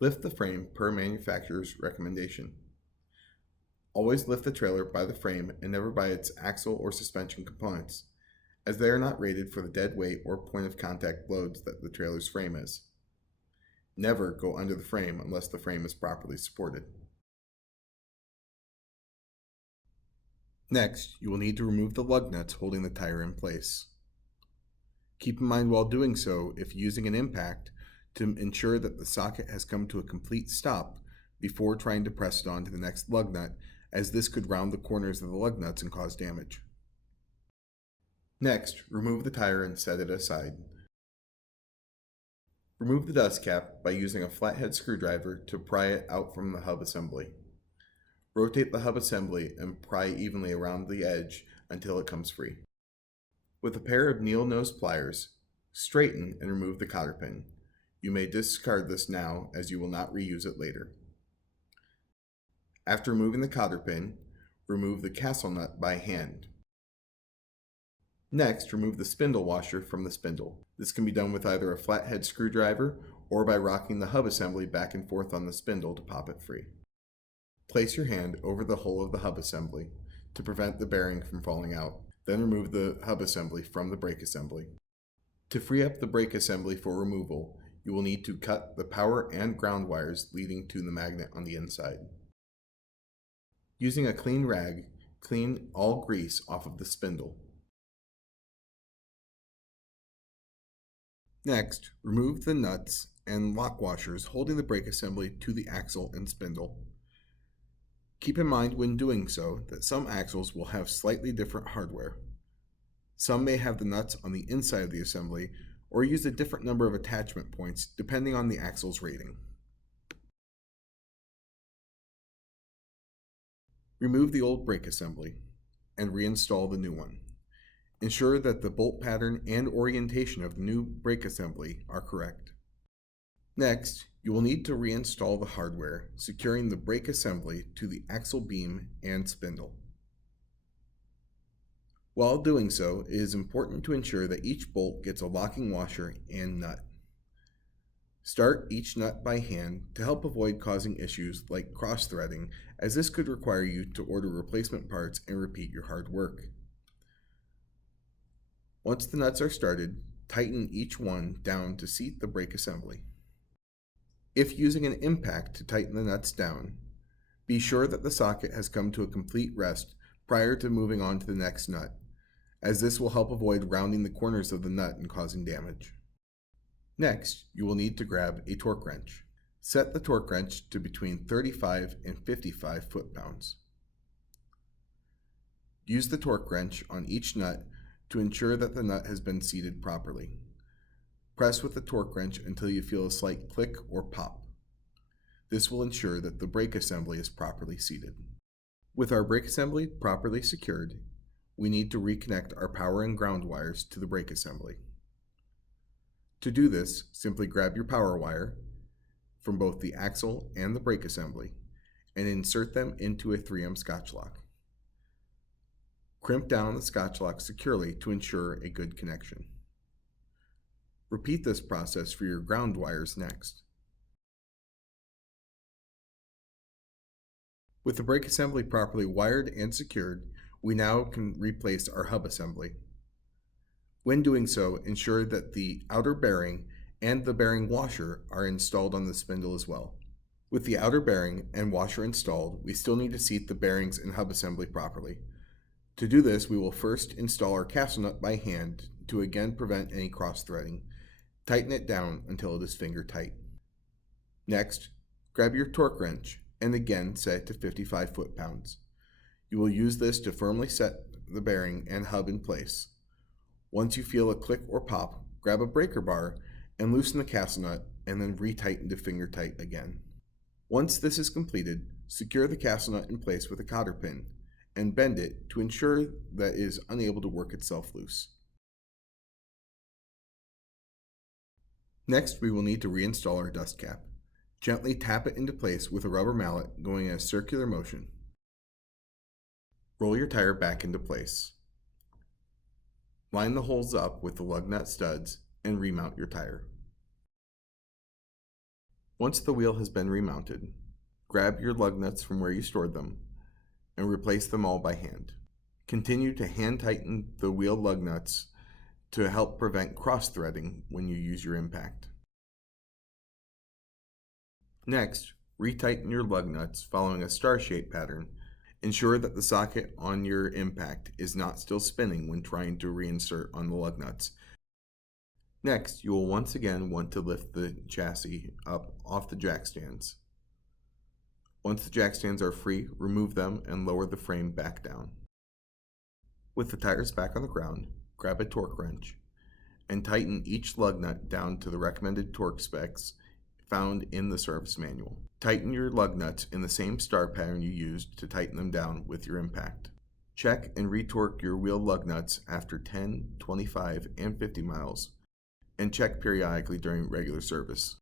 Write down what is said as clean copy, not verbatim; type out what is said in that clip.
Lift the frame per manufacturer's recommendation. Always lift the trailer by the frame and never by its axle or suspension components, as they are not rated for the dead weight or point of contact loads that the trailer's frame is. Never go under the frame unless the frame is properly supported. Next, you will need to remove the lug nuts holding the tire in place. Keep in mind while doing so, if using an impact, to ensure that the socket has come to a complete stop before trying to press it onto the next lug nut, as this could round the corners of the lug nuts and cause damage. Next, remove the tire and set it aside. Remove the dust cap by using a flathead screwdriver to pry it out from the hub assembly. Rotate the hub assembly and pry evenly around the edge until it comes free. With a pair of needle nose pliers, straighten and remove the cotter pin. You may discard this now, as you will not reuse it later. After removing the cotter pin, remove the castle nut by hand. Next, remove the spindle washer from the spindle. This can be done with either a flathead screwdriver or by rocking the hub assembly back and forth on the spindle to pop it free. Place your hand over the hole of the hub assembly to prevent the bearing from falling out. Then remove the hub assembly from the brake assembly. To free up the brake assembly for removal, you will need to cut the power and ground wires leading to the magnet on the inside. Using a clean rag, clean all grease off of the spindle. Next, remove the nuts and lock washers holding the brake assembly to the axle and spindle. Keep in mind when doing so that some axles will have slightly different hardware. Some may have the nuts on the inside of the assembly or use a different number of attachment points depending on the axle's rating. Remove the old brake assembly and reinstall the new one. Ensure that the bolt pattern and orientation of the new brake assembly are correct. Next, you will need to reinstall the hardware, securing the brake assembly to the axle beam and spindle. While doing so, it is important to ensure that each bolt gets a locking washer and nut. Start each nut by hand to help avoid causing issues like cross-threading, as this could require you to order replacement parts and repeat your hard work. Once the nuts are started, tighten each one down to seat the brake assembly. If using an impact to tighten the nuts down, be sure that the socket has come to a complete rest prior to moving on to the next nut, as this will help avoid rounding the corners of the nut and causing damage. Next, you will need to grab a torque wrench. Set the torque wrench to between 35 and 55 foot-pounds. Use the torque wrench on each nut to ensure that the nut has been seated properly. Press with the torque wrench until you feel a slight click or pop. This will ensure that the brake assembly is properly seated. With our brake assembly properly secured, we need to reconnect our power and ground wires to the brake assembly. To do this, simply grab your power wire from both the axle and the brake assembly and insert them into a 3M Scotch lock. Crimp down the Scotch lock securely to ensure a good connection. Repeat this process for your ground wires next. With the brake assembly properly wired and secured, we now can replace our hub assembly. When doing so, ensure that the outer bearing and the bearing washer are installed on the spindle as well. With the outer bearing and washer installed, we still need to seat the bearings and hub assembly properly. To do this, we will first install our castle nut by hand to again prevent any cross-threading. Tighten it down until it is finger tight. Next, grab your torque wrench and again set it to 55 foot-pounds. You will use this to firmly set the bearing and hub in place. Once you feel a click or pop, grab a breaker bar and loosen the castle nut and then retighten to finger tight again. Once this is completed, secure the castle nut in place with a cotter pin and bend it to ensure that it is unable to work itself loose. Next, we will need to reinstall our dust cap. Gently tap it into place with a rubber mallet going in a circular motion. Roll your tire back into place. Line the holes up with the lug nut studs and remount your tire. Once the wheel has been remounted, grab your lug nuts from where you stored them and replace them all by hand. Continue to hand tighten the wheel lug nuts to help prevent cross-threading when you use your impact. Next, retighten your lug nuts following a star-shaped pattern. Ensure that the socket on your impact is not still spinning when trying to reinsert on the lug nuts. Next, you will once again want to lift the chassis up off the jack stands. Once the jack stands are free, remove them and lower the frame back down. With the tires back on the ground, grab a torque wrench and tighten each lug nut down to the recommended torque specs found in the service manual. Tighten your lug nuts in the same star pattern you used to tighten them down with your impact. Check and retorque your wheel lug nuts after 10, 25, and 50 miles, and check periodically during regular service.